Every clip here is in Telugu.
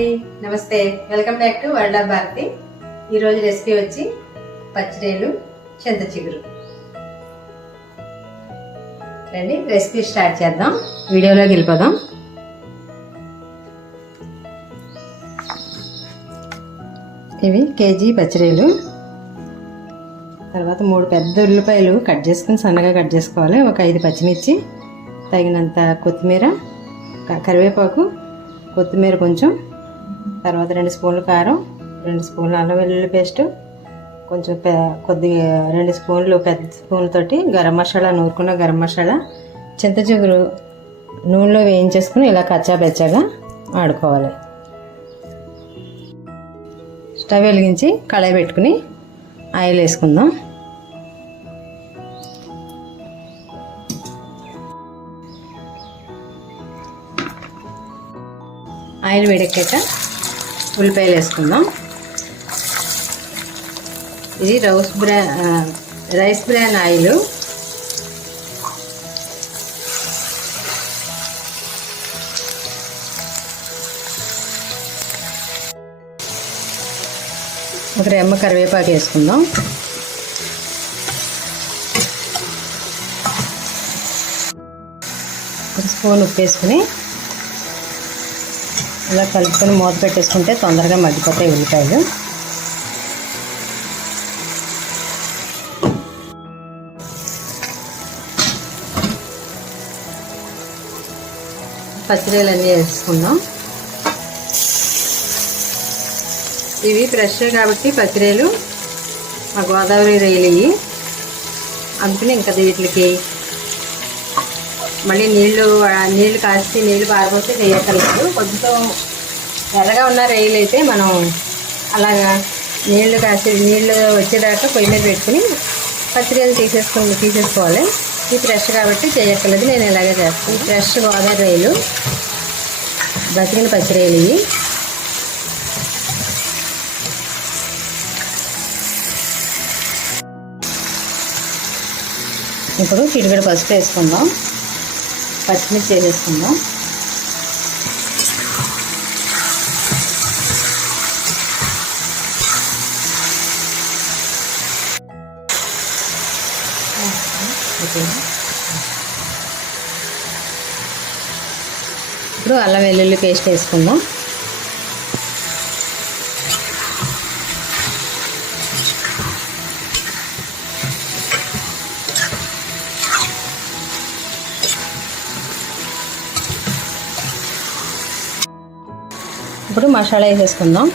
అండి. నమస్తే. Welcome back to world of Bharati ఈరోజు రెసిపీ వచ్చి పచ్చిరేలు చింత చిగురు. రండి రెసిపీ స్టార్ట్ చేద్దాం. వీడియోలోకి వెళ్ళిపోదాం. ఇవి కేజీ పచ్చిరేలు. తర్వాత మూడు పెద్ద ఉల్లిపాయలు కట్ చేసుకుని సన్నగా కట్ చేసుకోవాలి. ఒక ఐదు పచ్చిమిర్చి తగినంత కొత్తిమీర కరివేపాకు కొత్తిమీర కొంచెం తర్వాత రెండు స్పూన్లు కారం రెండు స్పూన్లు అల్లం వెల్లుల్లి పేస్ట్ కొంచెం పె కొద్దిగా రెండు స్పూన్లు పెద్ద స్పూన్లతోటి గరం మసాలా నూరుకున్న గరం మసాలా చింత చిగురు నూనెలో వేయించేసుకుని ఇలా కచ్చా బెచ్చగా ఆడుకోవాలి. స్టవ్ వెలిగించి కళాయి పెట్టుకుని ఆయిల్ వేసుకుందాం. ఆయిల్ వేడెక్కాక ఉల్లిపాయలు వేసుకుందాం. ఇది రౌస్ బ్రా రైస్ బ్రాన్ ఆయిల్. ఒక రెమ్మ కరివేపాకు వేసుకుందాం. ఒక స్పూన్ ఉప్పు వేసుకుని ఇలా కలుపుకొని మూత పెట్టేసుకుంటే తొందరగా మగ్గిపోతాయి ఉల్లిపాయలు. పచ్చిరీలు అన్నీ వేసుకుందాం. ఇవి ఫ్రెష్ కాబట్టి పచ్చిరీలు మా గోదావరి రైలు ఇవి. అందుకని ఇంకా వీటికి మళ్ళీ నీళ్ళు నీళ్ళు నీళ్ళు కాసి నీళ్ళు పారిపోతే వేయక్కర్లేదు. కొద్దితో ఎర్రగా ఉన్న రొయ్యలు అయితే మనం అలాగా నీళ్ళు కాసి నీళ్ళు వచ్చేదాకా పొయ్యి మీద పెట్టుకుని పచ్చిరేలు తీసేసుకుని తీసేసుకోవాలి. ఇది ఫ్రెష్ కాబట్టి చేయక్కర్లేదు నేను ఇలాగే చేస్తాను. ఫ్రెష్ గోదావరి రైలు బతికిన పచ్చిరేలు ఇవి. ఇప్పుడు చిటికెడు పసుపు వేసుకుందాం. పచ్చిమిర్చి వేసేసుకుందాం ఓకే. ఇప్పుడు అల్లం వెల్లుల్లి పేస్ట్ వేసుకుందాం ఇప్పుడు మసాలా వేసేసుకుందాం.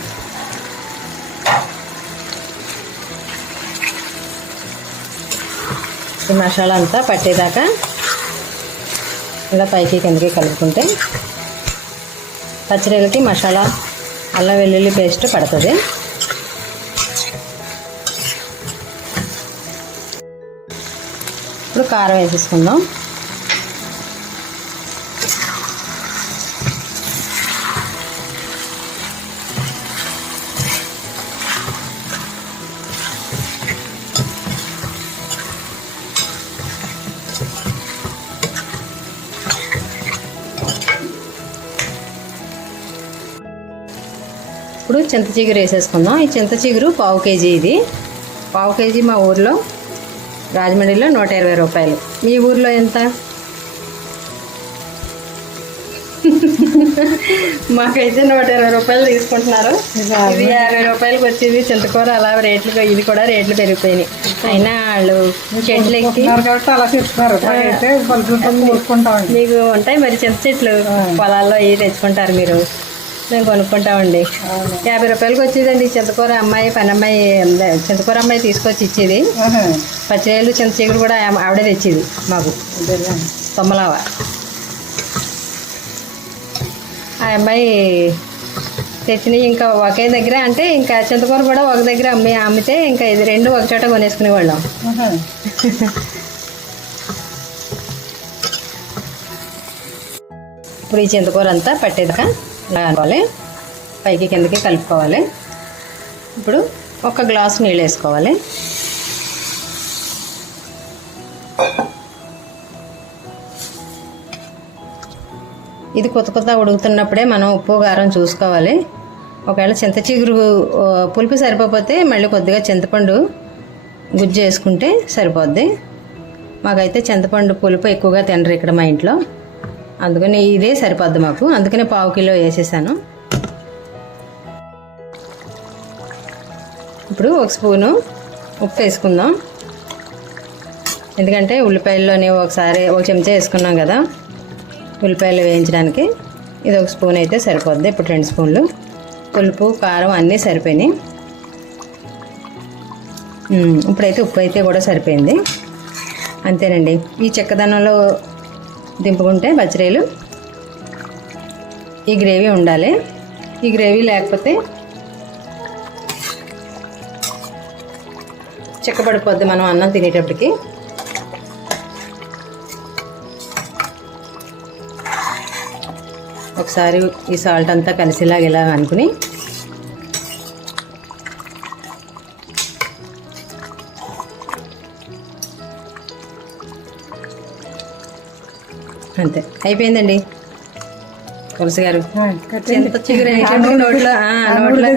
ఈ మసాలా అంతా పట్టేదాకా ఇలా పైకి కిందకి కలుపుకుంటే పచ్చడిలకి మసాలా అల్లం వెల్లుల్లి పేస్ట్ పడుతుంది. ఇప్పుడు కారం వేసేసుకుందాం. ఇప్పుడు చింత చిగురు వేసేసుకుందాం. ఈ చింత చిగురు పావు కేజీ ఇది. పావు కేజీ మా ఊర్లో రాజమండ్రిలో నూట ఇరవై రూపాయలు. మీ ఊర్లో ఎంత? మాకైతే నూట ఇరవై రూపాయలు తీసుకుంటున్నారు. ఇది యాభై రూపాయలకి వచ్చేది. చింతకూర అలా రేట్లు ఇది కూడా రేట్లు పెరిగిపోయినాయి. అయినా వాళ్ళు చెట్లు ఎక్కి మీకు ఉంటాయి మరి చింత చెట్లు? పొలాల్లో ఇవి తెచ్చుకుంటారు మీరు? మేము కొనుక్కుంటామండి. యాభై రూపాయలకి వచ్చేదండి చింతకూర అమ్మాయి పని అమ్మాయి చింతకూర అమ్మాయి తీసుకొచ్చి ఇచ్చేది. పచ్చిరేళ్ళు చింత చిగురు కూడా ఆవిడే తెచ్చేది మాకు. తొమ్మలావ. ఆ అమ్మాయి తెచ్చినవి ఇంకా ఒకే దగ్గర అంటే ఇంకా చింతకూర కూడా ఒక దగ్గర అమ్మి అమ్మితే ఇంకా ఇది రెండు ఒక చోట కొనేసుకునేవాళ్ళం ఇప్పుడు ఈ చింతకూర అంతా పట్టేదాకా ఇలా అనుకోవాలి పైకి కిందకి కలుపుకోవాలి. ఇప్పుడు ఒక గ్లాస్ నీళ్ళు వేసుకోవాలి. ఇది కొత్త కొత్త ఉడుకుతున్నప్పుడే మనం ఉప్పు కారం చూసుకోవాలి. ఒకవేళ చింత చిగురు పులుపు సరిపోతే మళ్ళీ కొద్దిగా చింతపండు గుజ్జు వేసుకుంటే సరిపోద్ది. మాకైతే చింతపండు పులుపు ఎక్కువగా తినరు ఇక్కడ మా ఇంట్లో. అందుకని ఇదే సరిపోద్ది మాకు. అందుకనే పావు కిలో వేసేసాను. ఇప్పుడు ఒక స్పూను ఉప్పు వేసుకుందాం. ఎందుకంటే ఉల్లిపాయల్లోనే ఒకసారి ఒక చెంచా వేసుకున్నాం కదా ఉల్లిపాయలు వేయించడానికి. ఇది ఒక స్పూన్ అయితే సరిపోద్ది. ఇప్పుడు రెండు స్పూన్లు పులుపు కారం అన్నీ సరిపోయినాయి. ఇప్పుడైతే ఉప్పు అయితే కూడా సరిపోయింది. అంతేనండి. ఈ చెక్కదనంలో దింపుకుంటే బచ్చరీలు ఈ గ్రేవీ ఉండాలి. ఈ గ్రేవీ లేకపోతే చెక్కబడిపోద్ది మనం అన్నం తినేటప్పటికి. ఒకసారి ఈ సాల్ట్ అంతా కలిసేలాగా ఇలా అనుకుని అంతే. అయిపోయిందండి. తులసి గారు. చిగురు నోట్లో నోట్లో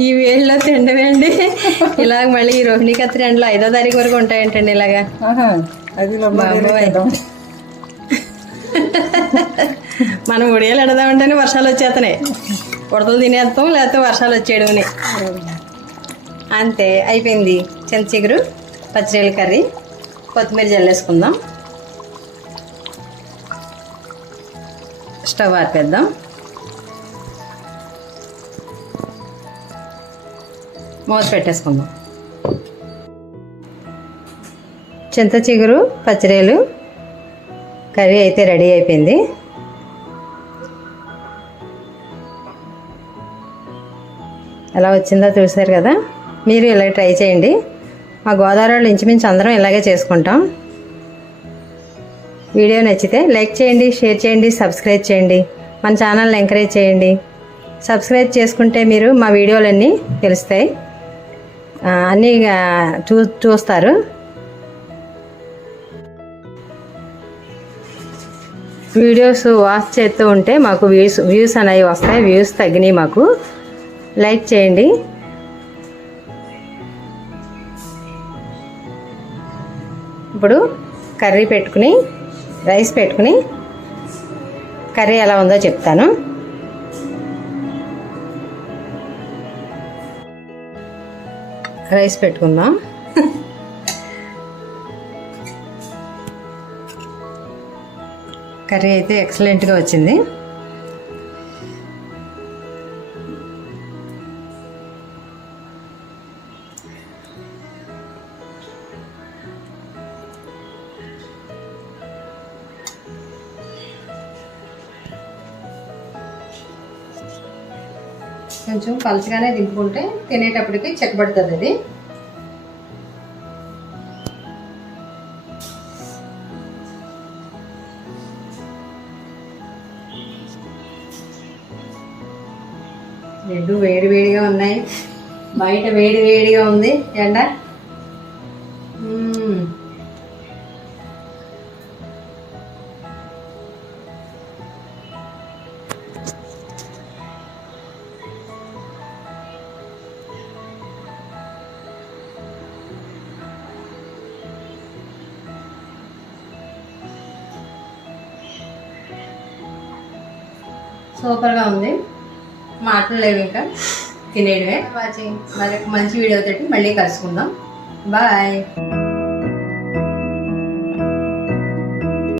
ఈ వేళ్ళలో తిండమే అండి. ఇలాగ మళ్ళీ ఈ రోహిణి కత్తి ఎండలో ఐదో తారీఖు వరకు ఉంటాయంటండి ఇలాగా. మనం ఉడియాలు ఎడదామంటేనే వర్షాలు వచ్చేస్తున్నాయి. ఉడతలు తినేస్తాం లేకపోతే వర్షాలు వచ్చేయడమని అంతే అయిపోయింది. చింత చిగురు పచ్చిరేల కర్రీ కొత్తిమీర జల్లేసుకుందాం. స్టవ్ ఆర్పేద్దాం మూత పెట్టేసుకుందాం. చింత చిగురు పచ్చిరేలు కర్రీ అయితే రెడీ అయిపోయింది. ఎలా వచ్చిందో చూసారు కదా? మీరు ఇలా ట్రై చేయండి. మా గోదావరి వాళ్ళు ఇంచుమించు అందరం ఇలాగే చేసుకుంటాం. వీడియో నచ్చితే లైక్ చేయండి షేర్ చేయండి సబ్స్క్రైబ్ చేయండి. మన ఛానల్ని ఎంకరేజ్ చేయండి. సబ్స్క్రైబ్ చేసుకుంటే మీరు మా వీడియోలన్నీ తెలుస్తాయి. అన్నీ చూ చూస్తారు. వీడియోస్ వాచ్ చేస్తూ ఉంటే మాకు వ్యూస్ వ్యూస్ అనేవి వస్తాయి. వ్యూస్ తగ్గినాయి మాకు. లైక్ చేయండి. ఇప్పుడు కర్రీ పెట్టుకుని రైస్ పెట్టుకుని కర్రీ ఎలా ఉందో చెప్తాను. రైస్ పెట్టుకుందాం. కర్రీ అయితే ఎక్సలెంట్గా వచ్చింది. కొంచెం పలుచగానే దింపుకుంటే తినేటప్పటికి చెక్కబడుతుంది అది. రెండు వేడి వేడిగా ఉన్నాయి. బయట వేడి వేడిగా ఉంది. ఎండ? సూపర్గా ఉంది. మాటలు ఇంకా. తినేయడమే. వాచింగ్ మరి మంచి వీడియో తోటి మళ్ళీ కలుసుకుందాం. బాయ్